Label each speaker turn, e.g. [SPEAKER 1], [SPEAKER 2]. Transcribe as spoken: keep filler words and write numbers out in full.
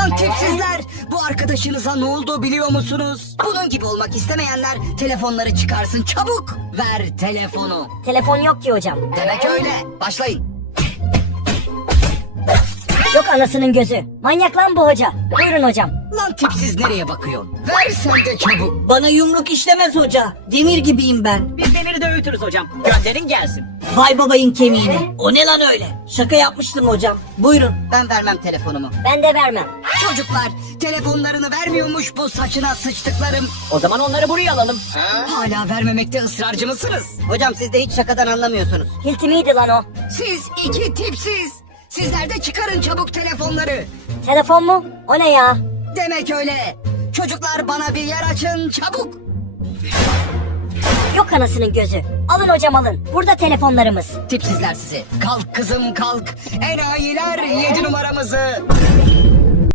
[SPEAKER 1] Lan tipsizler, bu arkadaşınıza ne oldu biliyor musunuz? Bunun gibi olmak istemeyenler telefonları çıkarsın çabuk. Ver telefonu.
[SPEAKER 2] Telefon yok ki hocam.
[SPEAKER 1] Demek öyle. Başlayın.
[SPEAKER 2] Yok anasının gözü. Manyak lan bu hoca. Buyurun hocam.
[SPEAKER 1] Lan tipsiz nereye bakıyorsun? Ver sen de çabuk.
[SPEAKER 3] Bana yumruk işlemez hoca. Demir gibiyim ben.
[SPEAKER 4] Biz demiri de öğütürüz hocam. Gönderin gelsin.
[SPEAKER 3] Vay babayın kemiğini. O ne lan öyle? Şaka yapmıştım hocam. Buyurun.
[SPEAKER 1] Ben vermem telefonumu.
[SPEAKER 2] Ben de vermem.
[SPEAKER 1] Çocuklar, telefonlarını vermiyormuş bu saçına sıçtıklarım.
[SPEAKER 4] O zaman onları buraya alalım.
[SPEAKER 1] Hala vermemekte ısrarcı mısınız?
[SPEAKER 3] Hocam siz de hiç şakadan anlamıyorsunuz.
[SPEAKER 2] Hilti miydi lan o?
[SPEAKER 1] Siz iki tipsiz. Sizler de çıkarın çabuk telefonları.
[SPEAKER 2] Telefon mu? O ne ya?
[SPEAKER 1] Demek öyle. Çocuklar bana bir yer açın çabuk.
[SPEAKER 2] Yok anasının gözü. Alın hocam alın. Burada telefonlarımız.
[SPEAKER 1] Tipsizler sizi. Kalk kızım kalk. Enayiler yedi numaramızı.